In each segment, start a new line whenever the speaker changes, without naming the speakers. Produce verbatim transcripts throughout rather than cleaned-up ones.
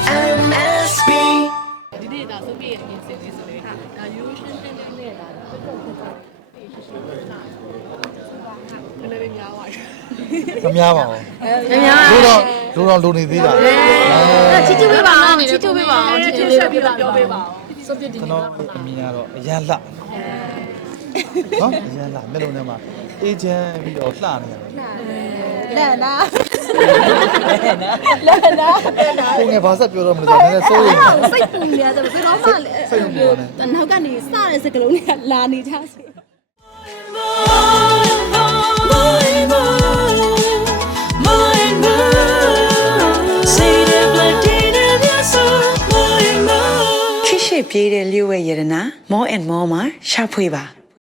M S B
ဒီနေ့ဒါဆိုပြည့်ရဲ့ပြင်ဆင်လေးဆိုလေဒါရိုးရှင်းရှင်းလေးနဲ့ဒါတက်တက်တက်တက်အေးရှိရှိလေးနာတယ်လည်းလည်းများပါရဲ့
မများပါဘူးမများလို့တော့လို့တော့လိုနေသေးတာ
ချီချူပေးပါအောင်ချီချူပေးပါအောင်ချီချူလေး
ဆက်
ပြ
ပြီး
ပါ
ပြော
ပြော
ပေး
ပေး
ပါ
ပါ
အောင်ဆိုပြဒီ
ကျွန်
နေ့
တော်အမြင်ကတော့အရန်လှနော်အရန်လှမျက်လုံးထဲမှာအေဂျင့်ပြီးတော့လှနေရတယ်
လက်နာ
လက်နာကိုငယ်ဘာဆက်ပြောတော့မလို့ဆိုတော့နည်းနည်းစိုးရိမ်
စိတ်ပူနေရတယ်ဘယ်တော့မှနောက်ကနေစတဲ့စကလုံးတွေကလာနေကြစေ
ပြေးတဲ့လျှို့ဝဲရတနာ more and more မှာရှာဖွေပါ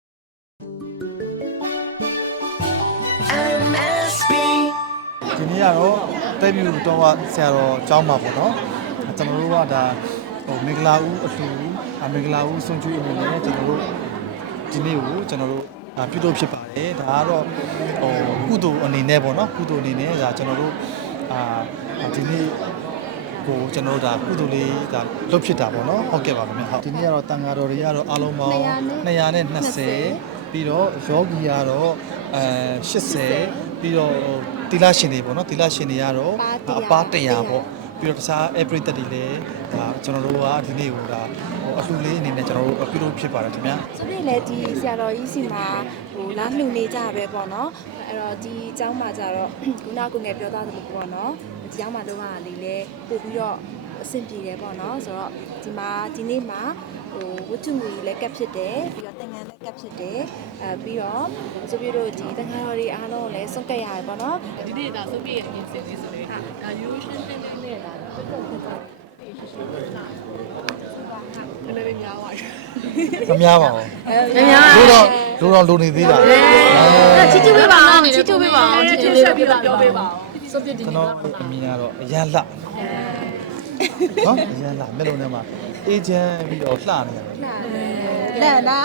M S B
ဒီနေ့ကတော့တက်ပြူတော့ဆရာတော်ကျောင်းမှာပေါ့နော်ကျွန်တော်တို့ကဒါဟိုမင်္ဂလာဦးအလှူမင်္ဂလာဦးစွန်ကျူးအနေနဲ့ကျွန်တော်တို့ဒီနေ့ကိုကျွန်တော်တို့ဒါပြုလုပ်ဖြစ်ပါတယ်ဒါကတော့ဟိုကုသိုလ်အနေနဲ့ပေါ့နော်ကုသိုလ်အနေနဲ့ဒါကျွန်တော်တို့အာဒီနေ့ကိုကျွန်တော်တို့ဒါကုသိုလ်လေးဒါလုပ်ဖြစ်တာပေါ့နော်ဟုတ်ကဲ့ပါခင်ဗျဟုတ်ဒီနေ့ကတော့တန်ဃာတော်တွေကတော့အားလုံးပေါင်းနှစ်ရာနှစ်ဆယ်ပြီးတော့ယောဂီကတော့အဲရှစ်ဆယ်ပြီးတော့သီလရှင်တွေပေါ့နော်သီလရှင်တွေကတော့အပါတရာပေါ့ပြီးတော့တခြား every တက်တွေလည်းဒါကျွန်တော်တို့ကဒီနေ့ကိုဒါဟိုအလှူလေးအနေနဲ့ကျွန်တော်တို့ပြုလုပ်ဖြစ်ပါတယ်ခင်ဗျာ
ဆိုပြီးလေဒီဆရာတော်ကြီးစီမှာဟိုလာလှူနေကြပဲပေါ့နော်အဲ့တော့ဒီအကြောင်းမှာကြတော့ခုနကကိုငယ်ပြောသားသလိုပေါ့နော်ဒီအကြောင်းမှာတော့ဟာလေးလဲပို့ပြီးတော့အဆင်ပြေတယ်ပေါ့နော်ဆိုတော့ဒီမှာဒီနေ့မှာဟိုဝတ္ထုငွေလည်းကပ်ဖြစ်တယ်ပြီးတော့တင်ငန်းလည်းကပ်ဖြစ်တယ်အဲပြီးတော့ဆိုပြီးတော့ဒီတန်ခါတော်တွေအားလုံးကိုလည်းစွန့်ကပ်ရတယ်ပေါ့နော်
ဒီနေ့ဒါဆိုပြည့်ရဲ့ပြင်ဆင်လေးဆိုလေဒါရိုးရှင်းရှင်းလေးနဲ့ဒါတက်တက်တက်တက်အေးရှိရှိလေးနာတယ်လည်းလည်းများပါရဲ့
မများပါဘူး
မများ
လို့တော့လို့တော့လိုနေသေးတာ
ချီချူပေးပါအောင်ချီချူပေးပါအောင်ချီချူလေး
ဆက်
ပြ
ပြီး
ပါ
ပြော
ပြော
ပေး
ပေး
ပါ
ပါ
အောင်ဆိုပြဒီ
ကျွန်
နေ့
တော်အမြင်ကတော့အရန်လှနော်အရန်လှမျက်လုံးထဲမှာအေဂျင့်ပြီးတော့လှနေရတယ်
လက်နာ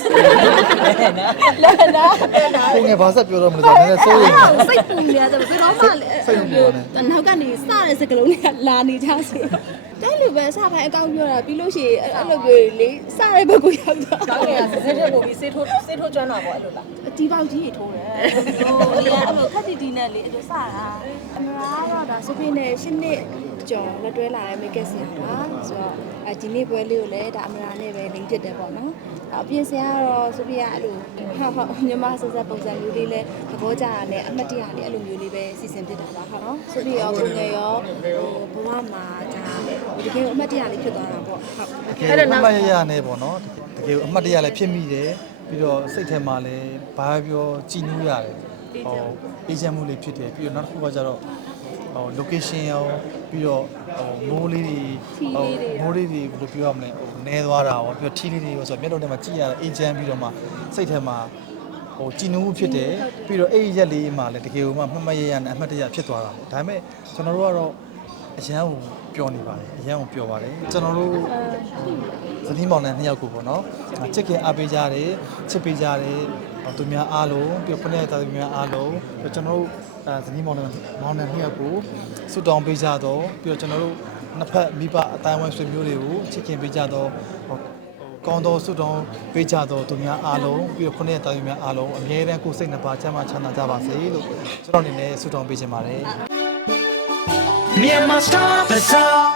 လက်နာ
ကိုငယ်ဘာဆက်ပြောတော့မလို့ဆိုတော့နည်းနည်းစိုးရိမ်
စိတ်ပူနေရတယ်ဘယ်တော့မှနောက်ကနေစတဲ့စကလုံးတွေကလာနေကြစေတဲ့လူပဲစပိုင်းအကောင့်ပြောတာပြီးလို့ရှိရင်အဲ့လိုမျိုးလေးစတဲ့ဘက်ကိုရောက်တော့
ကောင်းရစစ်စစ်ပို့ပြီးစေးထိုးစေးထိုးကျွမ်းတာပေါ့အဲ့လိုလား
အတီးပေါက်ကြီးထိုးတယ်ဟိုလေအဲ့လိုခက်တီတီနဲ့လေအဲ့လိုစတာအမရာတော့ဒါဆိုပြီးနေရှင်းနှစ်ကျော်လက်တွဲလာတဲ့မိတ်ကက်ဆရာပါဆိုတော့အဲဒီနေ့ပွဲလေးကိုလည်းဒါအမရာနဲ့ပဲလိမ့်ဖြစ်တယ်ပေါ့နော်အပြင်ဆရာကတော့ဆိုပြီးကအဲ့လိုဟုတ်ဟုတ်ညီမဆက်ဆက်ပုံစံမျိုးလေးလဲသဘောကျတာနဲ့အမှတ်တရလေးအဲ့လိုမျိုးလေးပဲစီစဉ်ဖြစ်တာပါဟုတ်နော်ဆိုပြီးရောကိုငယ်ရောဟိုဘဝမှာဒါတကယ်အမှတ်တရလေးဖြစ်သွားတာပေါ့ဟုတ်
အဲ့ဒါအမှတ်ရရနဲ့ပေါ့နော်တကယ်အမှတ်တရလည်းဖြစ်မိတယ်ပြီးတော့စိတ်ထဲမှာလည်းဘာပြောကြည်နူးရတယ်ဟိုအေဂျင့်မှုလေးဖြစ်တယ်ပြီးတော့နောက်တစ်ခုကကျတော့ဟို location ရောပြီးတော့ဟိုမိုးလေးတွေဟိုမိုးလေးတွေဘယ်လိုပြောရမလဲဟိုနဲသွားတာရောပြီးတော့ထီးလေးတွေရောဆိုတော့မျက်လုံးထဲမှာကြည့်ရတာအေဂျင့်ပြီးတော့မှစိတ်ထဲမှာဟိုကြည်နူးမှုဖြစ်တယ်ပြီးတော့အဲ့ဒီရက်လေးမှာလည်းတကယ်ကိုမှမှတ်မှတ်ရရနဲ့အမှတ်တရဖြစ်သွားတာပေါ့ဒါပေမဲ့ကျွန်တော်တို့ကတော့အရန်ကိုပျော်နေပါတယ်အရန်ကိုပျော်ပါတယ်ကျွန်တော်တို့ဇနီးမောင်နှံနှစ်ယောက်ကိုပေါ့နော်ချစ်ခင်အားပေးကြတယ်ချစ်ပေးကြတယ်သူများအားလုံးပြီးတော့ဖနဲ့သားသူများအားလုံးပြီးတော့ကျွန်တော်တို့ဇနီးမောင်နှံမောင်နှံနှစ်ယောက်ကိုဆုတောင်းပေးကြတော့ပြီးတော့ကျွန်တော်တို့နှစ်ဖက်မိဘအတိုင်းဝိုင်းဆွေမျိုးတွေကိုချစ်ခင်ပေးကြတော့ကောင်းသောဆုတောင်းပေးကြတော့သူများအားလုံးပြီးတော့ဖနဲ့သားသူများအားလုံးအမြဲတမ်းကိုယ်စိတ်နှစ်ပါးချမ်းသာချမ်းသာကြပါစေလို့ကျွန်တော်အနေနဲ့ဆုတောင်းပေးချင်ပါတယ်
Myanmar Star Bazaar